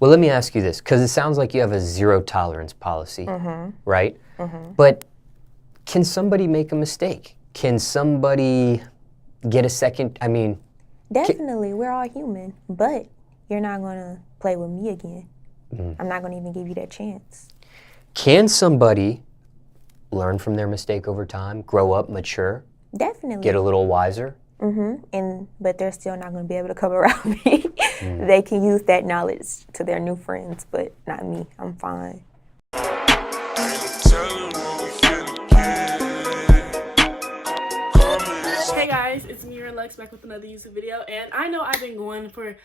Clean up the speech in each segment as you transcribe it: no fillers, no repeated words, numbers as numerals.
Well, let me ask you this, because it sounds like you have a zero tolerance policy, right? But can somebody make a mistake? Can somebody get a second? I mean, Definitely, we're all human, but you're not gonna play with me again. I'm not gonna even give you that chance. can somebody learn from their mistake over time, grow up, mature, Definitely. get a little wiser? But they're still not gonna be able to come around me. They can use that knowledge to their new friends, but not me. I'm fine. Hey guys, it's me, Lex, back with another YouTube video, and I know I've been going for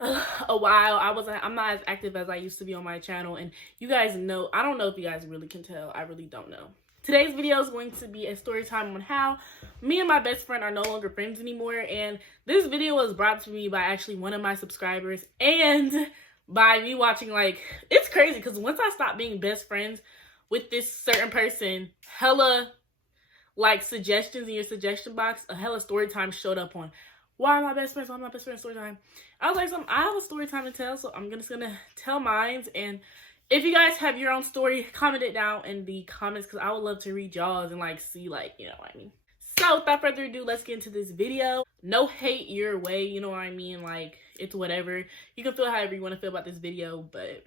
a while. I'm not as active as I used to be on my channel, and you guys know, I don't know if you guys really can tell, I really don't know. Today's video is going to be a story time on how me and my best friend are no longer friends anymore, and this video was brought to me by actually one of my subscribers, and by me watching, like, it's crazy, because once I stopped being best friends with this certain person, hella like suggestions in your suggestion box, a hella story time showed up on why am I best friends? Why am I best friends? Story time. I was like, I have a story time to tell, so I'm just gonna tell mine. And if you guys have your own story, comment it down in the comments, because I would love to read y'all's and like see, like, you know what I mean. So without further ado, let's get into this video. No hate your way, you know what I mean? Like, it's whatever. You can feel however you want to feel about this video, but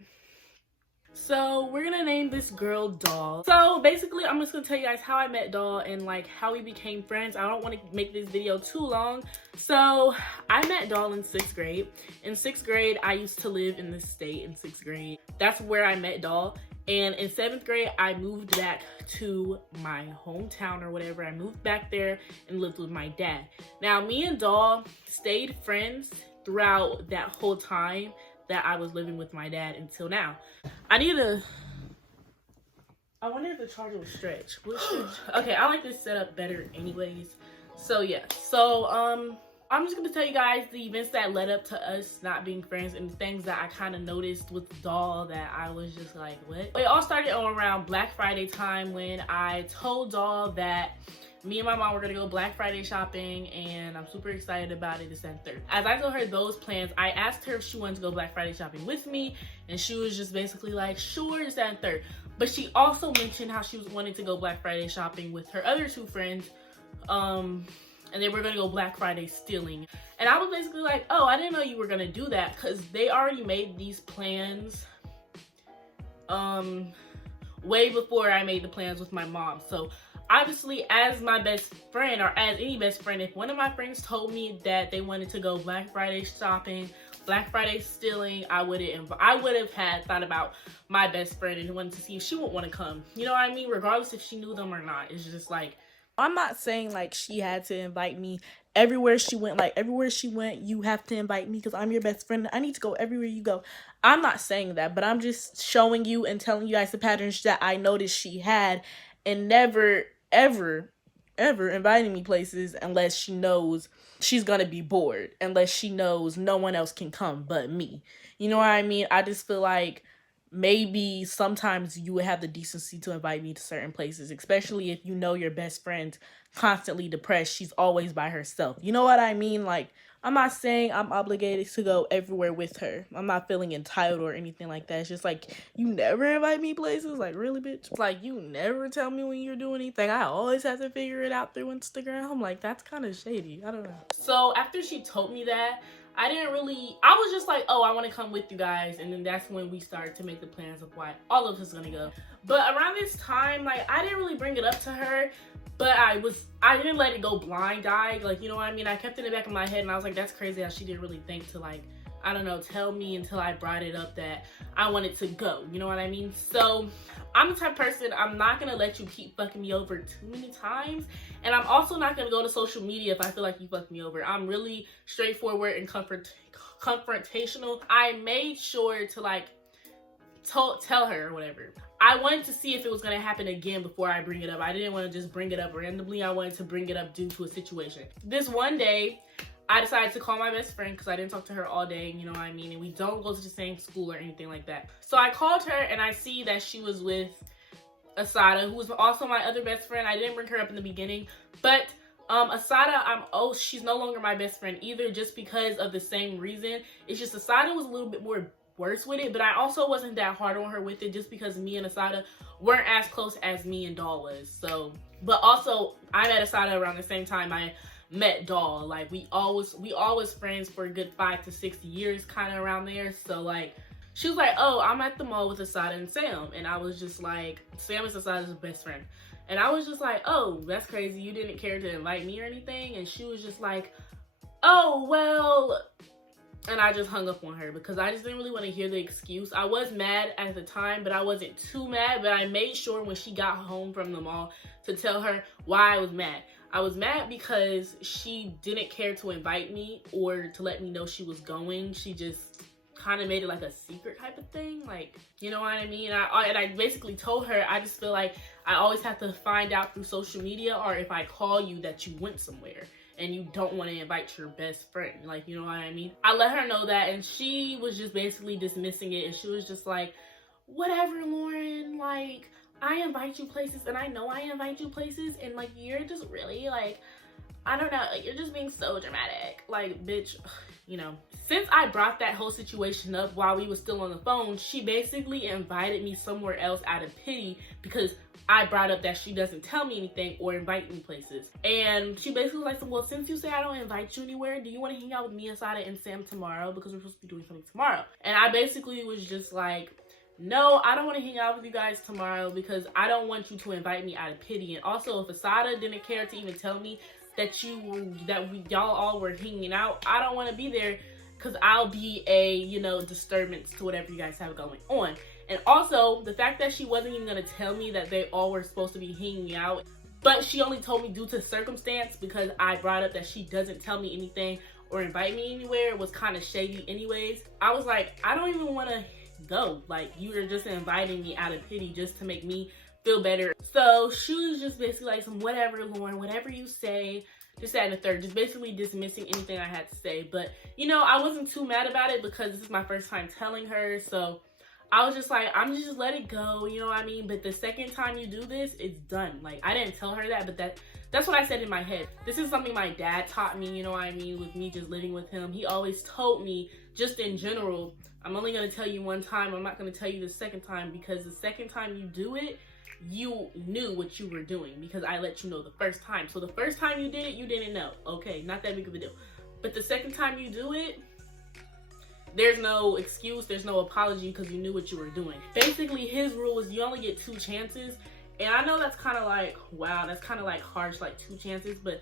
so we're gonna name this girl Doll. So basically, I'm just gonna tell you guys how I met Doll and like how we became friends. I don't want to make this video too long. So I met Doll in 6th grade. In 6th grade, I used to live in this state in 6th grade. That's where I met Doll. And in 7th grade, I moved back to my hometown or whatever. I moved back there and lived with my dad. Now, me and Doll stayed friends throughout that whole time that I was living with my dad until now. I wonder if the charger will stretch. Okay, I like this setup better anyways. So yeah, so I'm just gonna tell you guys the events that led up to us not being friends and the things that I kind of noticed with Doll that I was just like, what? It all started around Black Friday time when I told Doll that me and my mom were gonna go Black Friday shopping, and I'm super excited about it. This and third. As I told her those plans, I asked her if she wanted to go Black Friday shopping with me, and she was just basically like, sure, this and third. But she also mentioned how she was wanting to go Black Friday shopping with her other 2 friends, and they were gonna go Black Friday stealing. And I was basically like, oh, I didn't know you were gonna do that, because they already made these plans way before I made the plans with my mom. So obviously, as my best friend, or as any best friend, if one of my friends told me that they wanted to go Black Friday shopping, Black Friday stealing, I would have had thought about my best friend and wanted to see if she would want to come. You know what I mean? Regardless if she knew them or not. It's just like, I'm not saying like she had to invite me everywhere she went. Like, everywhere she went, you have to invite me because I'm your best friend. I need to go everywhere you go. I'm not saying that, but I'm just showing you and telling you guys the patterns that I noticed she had, and never ever inviting me places unless she knows she's gonna be bored, unless she knows no one else can come but me. You know what I mean? I just feel like maybe sometimes you would have the decency to invite me to certain places, especially if you know your best friend's constantly depressed, she's always by herself. You know what I mean? Like, I'm not saying I'm obligated to go everywhere with her. I'm not feeling entitled or anything like that. It's just like, you never invite me places? Like, really, bitch? Like, you never tell me when you're doing anything. I always have to figure it out through Instagram. I'm like, that's kind of shady. I don't know. So after she told me that, I was just like, oh, I want to come with you guys. And then that's when we started to make the plans of why all of us are gonna go. But around this time, like, I didn't really bring it up to her, but I didn't let it go blind eye. Like, you know what I mean? I kept it in the back of my head, and I was like, that's crazy how she didn't really think to, like, I don't know, tell me until I brought it up that I wanted to go. You know what I mean? So I'm the type of person, I'm not gonna let you keep fucking me over too many times. And I'm also not gonna go to social media if I feel like you fucked me over. I'm really straightforward and confrontational. I made sure to, like, tell her or whatever. I wanted to see if it was going to happen again before I bring it up. I didn't want to just bring it up randomly. I wanted to bring it up due to a situation. This one day, I decided to call my best friend because I didn't talk to her all day, you know what I mean? And we don't go to the same school or anything like that. So I called her and I see that she was with Asada, who was also my other best friend. I didn't bring her up in the beginning, but Asada, she's no longer my best friend either, just because of the same reason. It's just Asada was a little bit more worse with it, but I also wasn't that hard on her with it just because me and Asada weren't as close as me and Doll was. So, but also I met Asada around the same time I met Doll. Like we always friends for a good 5 to 6 years, kind of around there. So like, she was like, oh, I'm at the mall with Asada and Sam. And I was just like, Sam is Asada's best friend. And I was just like, oh, that's crazy. You didn't care to invite me or anything. And she was just like, oh, well. And I just hung up on her because I just didn't really want to hear the excuse. I was mad at the time, but I wasn't too mad. But I made sure when she got home from the mall to tell her why I was mad. I was mad because she didn't care to invite me or to let me know she was going. She just kind of made it like a secret type of thing, like, you know what I mean? And I basically told her, I just feel like I always have to find out through social media or if I call you that you went somewhere and you don't want to invite your best friend, like, you know what I mean? I let her know that, and she was just basically dismissing it, and she was just like, whatever, Lauren, like, I invite you places and I know I invite you places, and like, you're just really like, I don't know, like, you're just being so dramatic. Like, bitch, you know. Since I brought that whole situation up while we were still on the phone, she basically invited me somewhere else out of pity because I brought up that she doesn't tell me anything or invite me places. And she basically was like, well, since you say I don't invite you anywhere, do you want to hang out with me, Asada, and Sam tomorrow? Because we're supposed to be doing something tomorrow. And I basically was just like, no, I don't want to hang out with you guys tomorrow because I don't want you to invite me out of pity. And also, if Asada didn't care to even tell me that y'all all were hanging out, I don't want to be there because I'll be a, you know, disturbance to whatever you guys have going on. And also, the fact that she wasn't even going to tell me that they all were supposed to be hanging out, but she only told me due to circumstance because I brought up that she doesn't tell me anything or invite me anywhere, was kind of shady anyways. I was like, I don't even want to go. Like, you are just inviting me out of pity just to make me feel better. So she was just basically like, some whatever, Lauren, whatever you say, just that and the third, just basically dismissing anything I had to say. But, you know, I wasn't too mad about it because this is my first time telling her. So I was just like, I'm just let it go, you know what I mean? But the second time you do this, it's done. Like, I didn't tell her that, but that's what I said in my head. This is something my dad taught me, you know what I mean, with me just living with him. He always told me, just in general, I'm only going to tell you one time. I'm not going to tell you the second time, because the second time you do it, you knew what you were doing because I let you know the first time. So the first time you did it, you didn't know. Okay, not that big of a deal. But the second time you do it, there's no excuse, there's no apology because you knew what you were doing. Basically, his rule is you only get 2 chances. And I know that's kind of like, wow, that's kind of like harsh, like 2 chances. But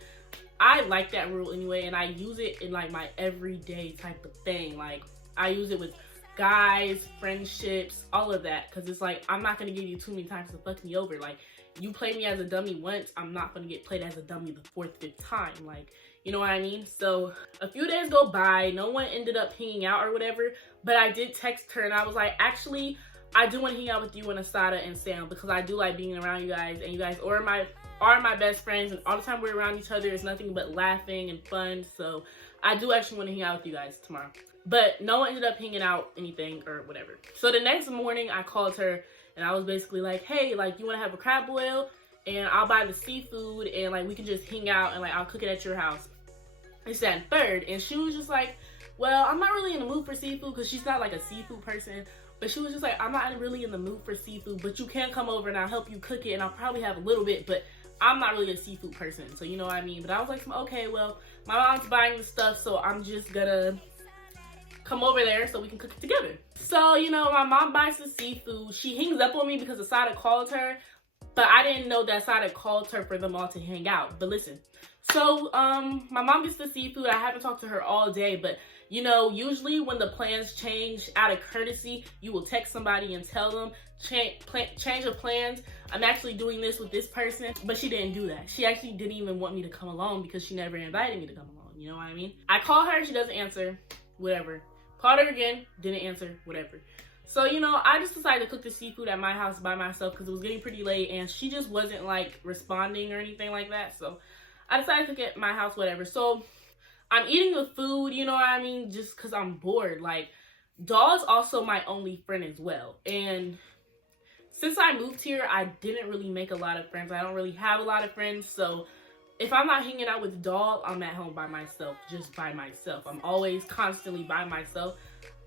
I like that rule anyway. And I use it in like my everyday type of thing. Like, I use it with guys, friendships, all of that, because it's like, I'm not gonna give you too many times to fuck me over. Like, you played me as a dummy once, I'm not gonna get played as a dummy the 4th, 5th time. Like, you know what I mean? So a few days go by, no one ended up hanging out or whatever, but I did text her and I was like, actually, I do want to hang out with you and Asada and Sam because I do like being around you guys, and you guys are my best friends, and all the time we're around each other is nothing but laughing and fun. So I do actually want to hang out with you guys tomorrow. But no one ended up hanging out anything or whatever. So the next morning I called her and I was basically like, hey, like, you want to have a crab boil and I'll buy the seafood and like we can just hang out and like I'll cook it at your house. It's that third. And she was just like, well, I'm not really in the mood for seafood because she's not like a seafood person. But she was just like, I'm not really in the mood for seafood, but you can come over and I'll help you cook it and I'll probably have a little bit, but I'm not really a seafood person. So you know what I mean? But I was like, okay, well, my mom's buying the stuff, so I'm just gonna come over there so we can cook it together. So, you know, my mom buys the seafood. She hangs up on me because Asada called her, but I didn't know that Asada called her for them all to hang out. But listen, so my mom gets the seafood. I haven't talked to her all day, but you know, usually when the plans change out of courtesy, you will text somebody and tell them, change of plans. I'm actually doing this with this person, but she didn't do that. She actually didn't even want me to come along because she never invited me to come along. You know what I mean? I call her, she doesn't answer, whatever. Called her again, didn't answer, whatever. So, you know, I just decided to cook the seafood at my house by myself because it was getting pretty late and she just wasn't like responding or anything like that. So I decided to cook it at my house, whatever. So I'm eating the food, you know what I mean, just because I'm bored. Like, Doll's also my only friend as well. And since I moved here, I didn't really make a lot of friends. I don't really have a lot of friends. So if I'm not hanging out with Doll, I'm at home by myself, just by myself. I'm always constantly by myself.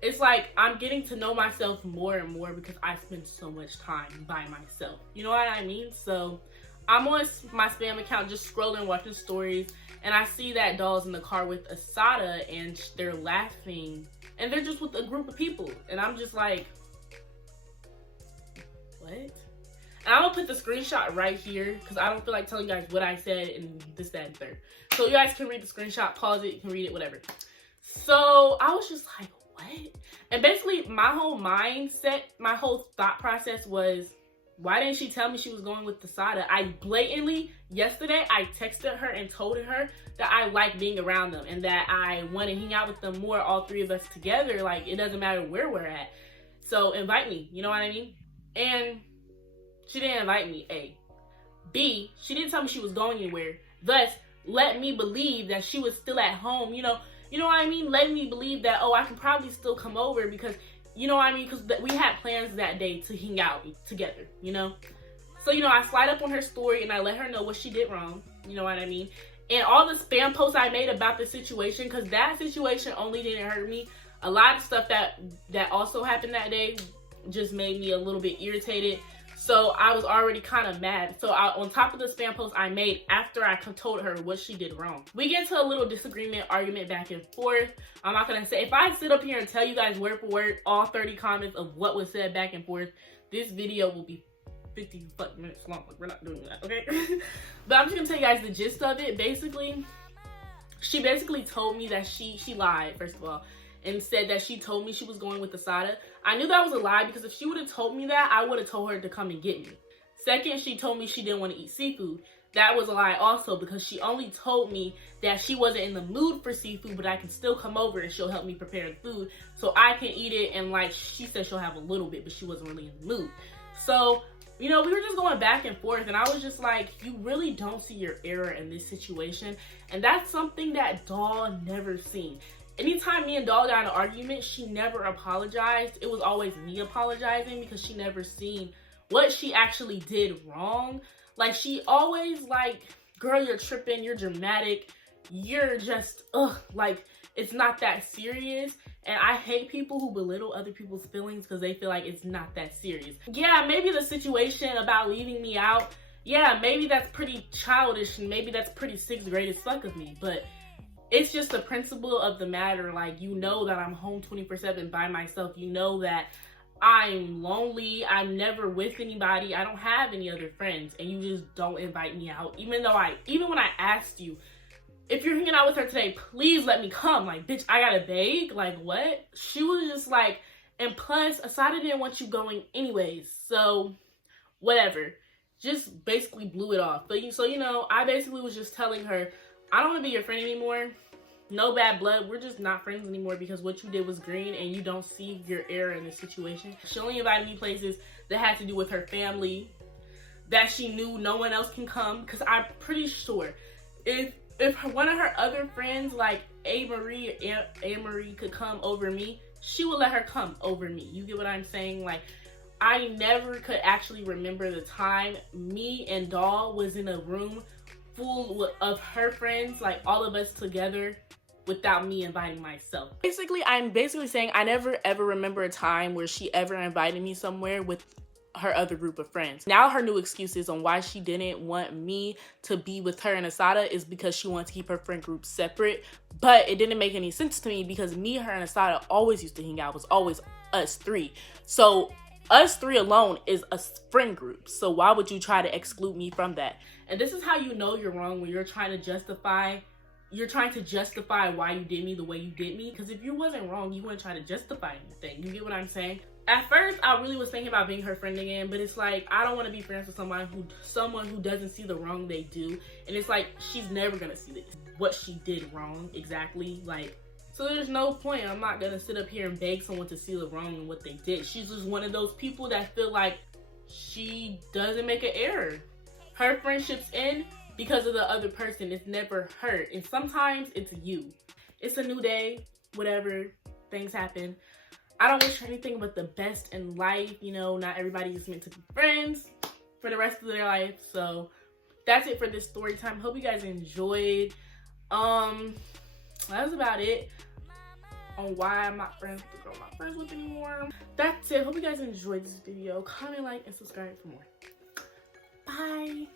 it's like I'm getting to know myself more and more because I spend so much time by myself. You know what I mean? So I'm on my spam account just scrolling, watching stories, and I see that doll's in the car with Asada and they're laughing and they're just with a group of people. And I'm just like, what? And I'm gonna put the screenshot right here because I don't feel like telling you guys what I said and this, that, and third. So you guys can read the screenshot, pause it, you can read it, whatever. So I was just like, what? And basically my whole mindset, my whole thought process was, why didn't she tell me she was going with Tasada? I blatantly, yesterday, I texted her and told her that I like being around them and that I want to hang out with them more, all three of us together. Like, it doesn't matter where we're at. So invite me, you know what I mean? And she didn't invite me, A. B, she didn't tell me she was going anywhere. Thus, let me believe that she was still at home, you know what I mean? Letting me believe that, oh, I can probably still come over because, you know what I mean? Because we had plans that day to hang out together, you know? So, I slide up on her story and I let her know what she did wrong, you know what I mean? And all the spam posts I made about the situation, because that situation only didn't hurt me. A lot of stuff that also happened that day just made me a little bit irritated. So I was already kind of mad. So on top of the spam post I made after I told her what she did wrong, we get into a little disagreement, argument back and forth. I'm not gonna say, if I sit up here and tell you guys word for word all 30 comments of what was said back and forth, this video will be 50 fucking minutes long. Like, we're not doing that, okay? But I'm just gonna tell you guys the gist of it. Basically, she basically told me that she lied, first of all, and said that she told me she was going with Asada. I knew that was a lie because if she would have told me that, I would have told her to come and get me. Second, she told me she didn't want to eat seafood. That was a lie also because she only told me that she wasn't in the mood for seafood, but I can still come over and she'll help me prepare the food so I can eat it. And like she said, she'll have a little bit, but she wasn't really in the mood. So, we were just going back and forth and I was just like, you really don't see your error in this situation. And that's something that Doll never seen. Anytime me and Doll got in an argument, she never apologized. It was always me apologizing because she never seen what she actually did wrong. Like, she always like, girl, you're tripping, you're dramatic, you're just, like, it's not that serious. And I hate people who belittle other people's feelings because they feel like it's not that serious. Yeah, maybe the situation about leaving me out, yeah, maybe that's pretty childish and maybe that's pretty 6th grade as fuck of me, but it's just the principle of the matter. Like, that I'm home 24/7 by myself. That I'm lonely. I'm never with anybody. I don't have any other friends. And you just don't invite me out. Even when I asked you, if you're hanging out with her today, please let me come. Like, bitch, I gotta beg? Like, what? She was just like, and plus, Asada didn't want you going anyways. So, whatever. Just basically blew it off. But I basically was just telling her, I don't want to be your friend anymore. No bad blood. We're just not friends anymore because what you did was green and you don't see your error in this situation. She only invited me places that had to do with her family, that she knew no one else can come. Because I'm pretty sure if one of her other friends like A-Marie could come over me, she would let her come over me. You get what I'm saying? Like, I never could actually remember the time me and Doll was in a room full of her friends, like all of us together, without me inviting myself. I'm saying I never ever remember a time where she ever invited me somewhere with her other group of friends. Now her new excuses on why she didn't want me to be with her and Asada is because she wanted to keep her friend group separate, but it didn't make any sense to me because me, her, and Asada always used to hang out. It was always us three. So us three alone is a friend group. So why would you try to exclude me from that? And this is how you know you're wrong, when you're trying to justify why you did me the way you did me. Because if you wasn't wrong, you wouldn't try to justify anything. You get what I'm saying? At first, I really was thinking about being her friend again, but it's like, I don't want to be friends with someone who doesn't see the wrong they do. And it's like, she's never gonna see what she did wrong exactly. Like, so there's no point. I'm not gonna sit up here and beg someone to see the wrong in what they did. She's just one of those people that feel like she doesn't make an error. Her friendships end because of the other person. It's never her. And sometimes it's you. It's a new day, whatever, things happen. I don't wish her anything but the best in life. Not everybody is meant to be friends for the rest of their life. So that's it for this story time. Hope you guys enjoyed. That was about it. on why I'm not friends with the girl I'm not friends with anymore. That's it. Hope you guys enjoyed this video. Comment, like, and subscribe for more. Bye.